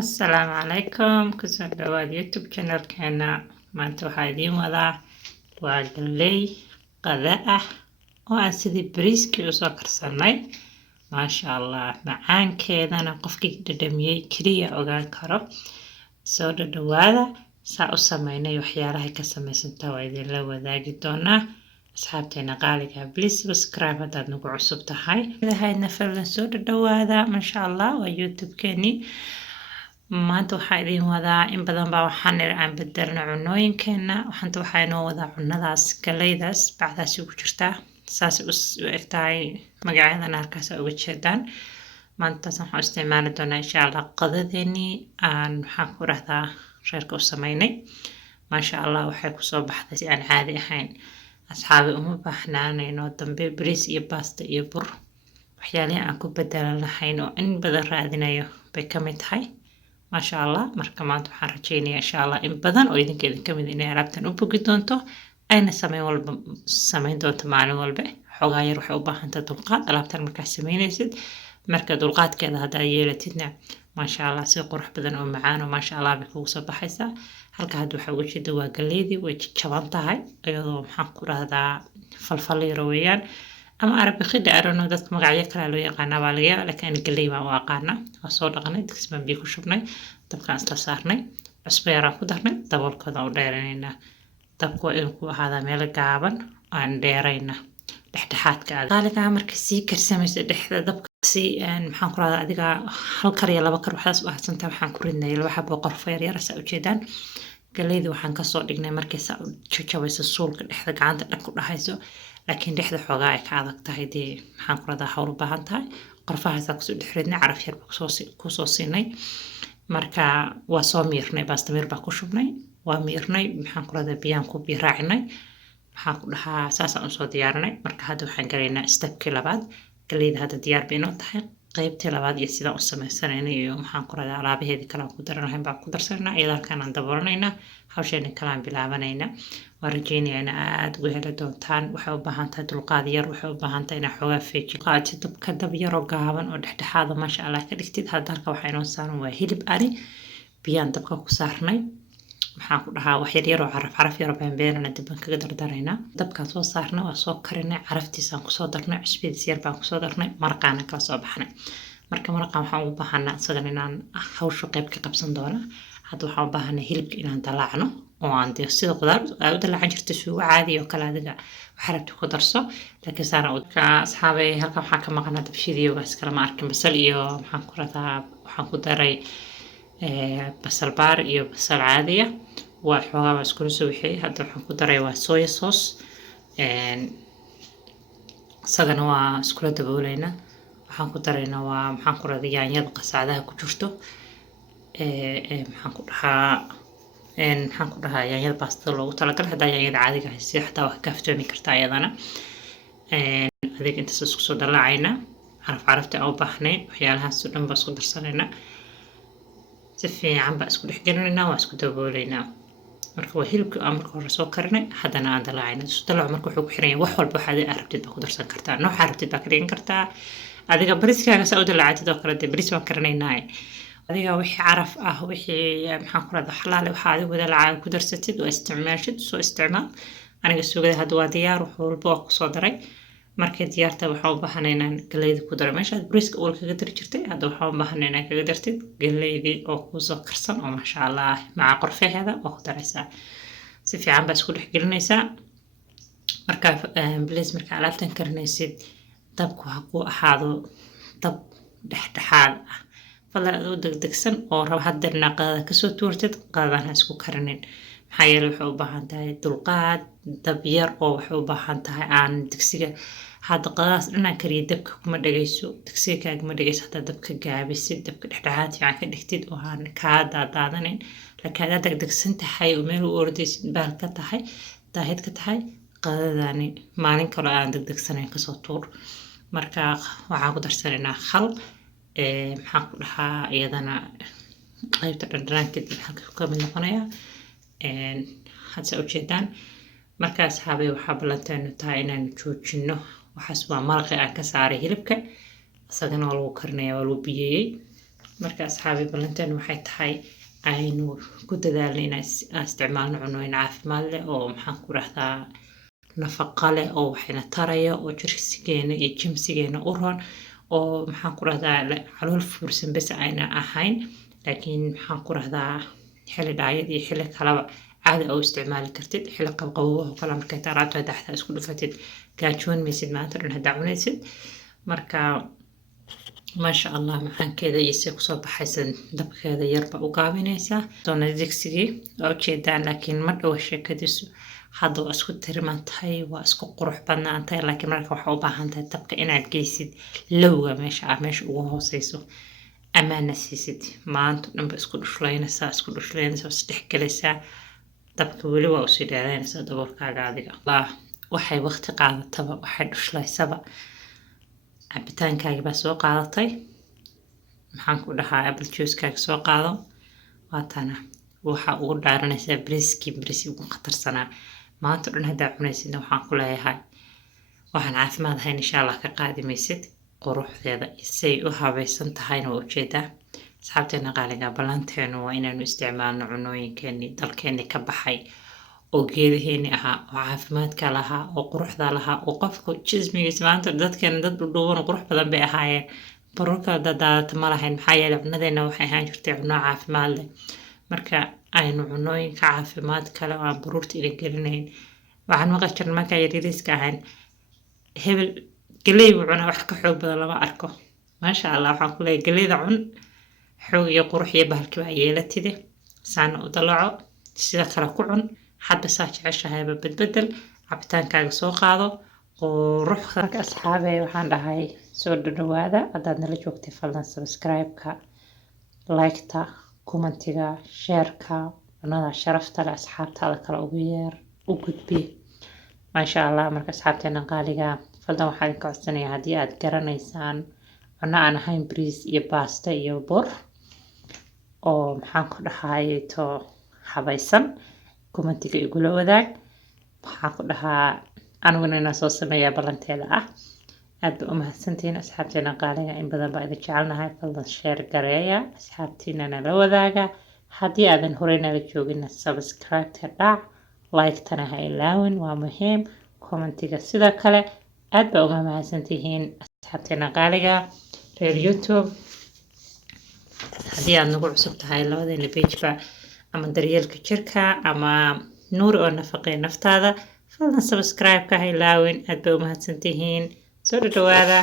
Assalaamu calaykum kusoo dhawaad youtube channelkeena. Maanta waxaa idiin wadaa waa galley qada ah oo aan sidii bariiskii usoo karsanay. maasha allah, macaankeedana qofkii dhadhamiyey keliya ogaan karo. soo dhawaada, saa u sameynay waxyaalaha ka samaysantaa waa idinla wadaagi doonaa. asxaabteena qaaliga, please subscribe haddaad nagu cusub tahay. midahayna fadlan soo dhawaada. maasha allah, waa youtube-keeni. maanta waxaa idiin wadaa in badan baa waxaan aan bedelna cunooyinkeena. waxaa inoo wadaa cunadaas galeydaas bacdaasi ugu jirtaa, saas u egtahay magacadan halkaas uga jeedaan. maantaas waxaan isticmaali doonaa insha allah qadadeeni aan waxaan ku rahdaa reerka u sameynay. maasha allah, waxay kusoo baxday si aan caadi ahayn. asxaabi uma baaxnaanayno dambe bariis iyo baasta iyo bur, waxyaalihi aan ku bedelan lahayn oo in badan raadinayo bay ka mid tahay. maasha allah, marka maanta waxaan rajeynayaa insha allah in badan oo idinka mid inay alaabtan u bogi doonto, ayna sameyn doonto maalin walba. xoogaa yar waxay u baahan tahay dulqaad alaabtan markaa sameynaysid. marka dulqaadkeeda haddaad yeelatidna maasha allah si qurux badan oo macaan oo maasha allah bay kugu soo baxaysaa. halka hadda waxaa uga jeeda waa galeydii way jaban tahay, iyadoo maxaan ku rahdaa falfal yaro weeyaan ama arabikida arano dadka magacyo kale loo yaqaana baa laga yaabaa, laakiin galey baan u aqaana. waa soo dhaqnay, digsi baan biyo ku shubnay, dabkaan isla saarnay, cusbo yaraan ku darnay, daboolkooda u dheeranaynaa. dabku waa inuu ku ahaadaa meel gaaban aan dheerayna, dhexdhexaadka qaaliga. marka sii karsamaysa dhexda dabka si maxaan ku rahdaa adiga hal kar iyo laba kar waxaas u ahsantaa. waxaan ku ridnay laba xabo qorfo yaryar saa ujeedaan. galeyda waxaan kasoo dhignay markay saa u jajabayso suulka dhexda gacanta dhag ku dhahayso, laakiin dhexda xoogaa ay ka adag tahay. dee maxaan ku rahdaa hawl u baahan tahay. qorfahaasaa kusoo dhex ridnay, caraf yar kusoo siinay. marka waa soo miirnay, baastamir baa ku shubnay, waa miirnay. maxaan ku rahdaa biyaan ku biyo raacinay, maxaan ku dhahaa saasaan usoo diyaarinay. marka hadda waxaan galaynaa stepkii labaad. galeyda hadda diyaar bay inoo tahay. qaybtii labaad iyo sidaan u samaysanayna iyo maxaan ku rahdaa alaabaheedii kale aan ku daranahayn baan ku darsanaa. iyada halkaan aan daboolanaynaa, hawsheena kale aan bilaabanaynaa. waan rajeynayaa in aad uga heli doontaan. waxay u baahan tahay dulqaad yar, waxay u baahan tahay inaa xoogaa feeji qaadid dabka dab yaroo gaaban oo dhexdhexaada maasha allah ka dhigtid. hadda halka waxaa inoo saaran waa hilib ari, biyaan dabka ku saarnay. maxaan ku dhahaa wax yar yaroo caraf yaroo beenbeelana dib baan kaga dardaraynaa. dabkaan soo saarnay, waa soo karinay, caraftiisaan kusoo darnay, cusbadiis yar baan kusoo darnay, maraqaana kala soo baxnay. marka maraqaan waxaan ugu baahanaa isagan inaan hawsha qayb ka qabsan doona. hadda waxaan u baahanaa hilibka inaan dalaacno oo aan dee sida qudaar aad u dalaacan jirta suugo caadi oo kale adiga waxa rabta ku darso. laakiin saana asxaabay halkan waxaa ka maqanaa dabshidiyogaas kale ma arkin. basal iyo maxaan ku radaa waxaan ku daray basal baar iyo basal caadiya. waa xoogaa baa iskula soo wixiyay. hadda waxaan ku daray waa soya sauce, isagana waa iskula dabooleynaa. waxaan ku daraynaa waa maxaan ku radaa yaanyada qasacadaha ku jirto, maxaan ku dhahaa yaanyada baastada loogu talagalay. haddaa yaanyada caadiga ah si xataa wax kaaftoomi kartaa iyadana. adeeg intaas isku soo dalaacaynaa. carafta aan u baahnayn waxyaalahaas oo dhan baa isku darsanaynaa. si fiican baa isku dhexgelinaynaa, waa isku dabooleynaa. marka waa hilibka aan marka hore soo karinay, haddana aan dalaacayna. isu dalaac marka wuxuu ku xiran yahay wax walba waxaad rabtid baa ku darsan kartaa, nooca rabtid baa ka dhigan kartaa. adiga bariiskaaga saa u dalaacatid oo kale dee bariis baan karinaynaa. adiga wixii caraf ah, wixii maxaan ku rahdaa xalaale waxaa adigu dalaaca ku darsatid waa isticmaashid, soo isticmaal. aniga suugada hadda waa diyaar, wax walba waa kusoo daray. markay diyaarta waxaan u baahanay inaan galeyda ku daro. meeshaad bariiska uul kaga dari jirtay, hadda waxaan u baahanay inaan kaga dartid galeydii oo kusoo karsan oo maasha allah maca qorfaheeda waa ku daraysaa. si fiican baa isku dhex gelinaysaa. marka please marka alaabtan karinaysid dabku ha ku ahaado dab dhexdhexaad ah. fadlan adoo degdegsan oo raba hadeerna qadada kasoo tuurtid, qadadan ha isku karinin. maxaa yeelay waxay u baahan tahay dulqaad, dab yar oo waxay u baahan tahay aan digsiga hadda qadadaas dhanaan kariya dabka kuma dhagayso, digsiga kaagama dhagayso. haddaa dabka gaabisid, dabka dhexdhexaad fiican ka dhigtid oo aan kaa daadaadanin. laakiin haddaa degdegsan tahay oo meel u ordaysid baal ka tahay, daahid ka tahay, qadadani maalin kale aan degdegsanayn kasoo tuur. marka waxaan ku darsanaynaa khal, maxaan ku dhahaa iyadana qaybta dhandhanaankeed halka ka mid noqonaya. hadsa ujeedaan. markaas habay waxaa ballanteenu tahay inaan joojino. waxaas waa maraqi aan ka saaray hilibka, isagana waa lagu karinaya, waa lagu biyeeyey. marka asxaabi balanteen waxay tahay aynu ku dadaalno inaan isticmaalno cunooyin caafimaad leh oo maxaan ku rahdaa nafaqo leh oo waxayna taraya oo jirsigeena iyo jimsigeena u roon oo maxaan ku rahdaa calool fuursan bes ayna ahayn laakiin maxaan ku rahdaa xilli dhaayad iyo xilli kalaba caadi oo isticmaali kartid xilli qabqabow oo kale markay taaraabto daxda isku dhufatid gaajoon maysid maanta dhan haddaa cunaysid marka maasha allah macaankeeda iyo si kusoo baxaysan dabkeeda yarba u gaabinaysaa doona digsigii waa ujeedaan laakiin ma dhowa sheekadiisu hadda waa isku tiriman tahay waa isku qurux badnaan tahay laakiin marka waxaa u baahan tahay dabka inaad geysid lowga meesha ugu hooseyso amaana siisid maanta dhanba isku dhushleynaysaa isdhexgelaysaa dabka weli waa usii dheeraynaysaa daboolkaaga adiga waxay waqti qaadataba waxay dhushlaysaba cabitaankaaga baa soo qaadatay maxaan ku dhahaa apple juicekaaga soo qaado waatana waxaa ugu dhaaranaysaa bariiskii ugu khatarsanaa maanta dhan haddaa cunaysidna waxaan ku leeyahay waxaan caafimaad ahayn insha allah ka qaadi maysid quruxdeeda say u habaysan tahayna waa ujeedaa asxaabteena qaaliga ballanteenu waa inaanu isticmaalno cunooyinkeenii dalkeenii ka baxay oo geedaheeni ahaa oo caafimaadka lahaa oo quruxda lahaa oo qofka jismigiisa maanta dadkeena dad dhuuban oo qurux badan bay ahaayeen barurka dadaadata ma lahayn maxaa yeelay cunadeena waxay ahaan jirtay cuno caafimaad leh marka aynu cunooyinka caafimaad kale oo aan baruurta ila gelinayn waxaan maqal jirnay markaa yaryariiska ahayn hebel galey buu cunaa wax ka xoog badan lama arko maasha allah waxaan ku leeyahay galeyda cun xoog iyo qurux iyo bahalkii baa yeelatide saana u dalaco sida kale ku cun hadba saa jeceshahayba badbedel cabitaankaaga soo qaado quruxda marka asxaabey waxaan dhahay soo dhawaada haddaad nala joogtay fadlan subscribe-ka like-ta commentiga sheerka cunada sharafta leh asxaabtaada kale ugu yeer u gudbi maasha allah marka asxaabteena qaaliga fadlan waxaan idinka codsanayaa haddii aad garanaysaan cuno aan ahayn bariis iyo baasta iyo bur oo maxaan ku dhahay to habaysan commentiga igula wadaag waxaan ku dhahaa aniguna inaan soo sameeyaa ballanteeda ah aad ba u mahadsantihiin asxaabteena qaaliga in badan baa idin jecelnahay fadlan sheer gareeya asxaabtiinana la wadaaga haddii aadan horey nala joogina subscribe-ka dhac like-tana ha ilaawin waa muhiim commentiga sidoo kale aad baa uga mahadsantihiin asxaabteena qaaliga reer youtube haddii aad nagu cusub tahay labadeena pageba ama daryeelka jirka ama nuur oo nafaqee naftaada fadlan subscribe-ka ha ilaawin aad baa u mahadsantihiin soo dhawaada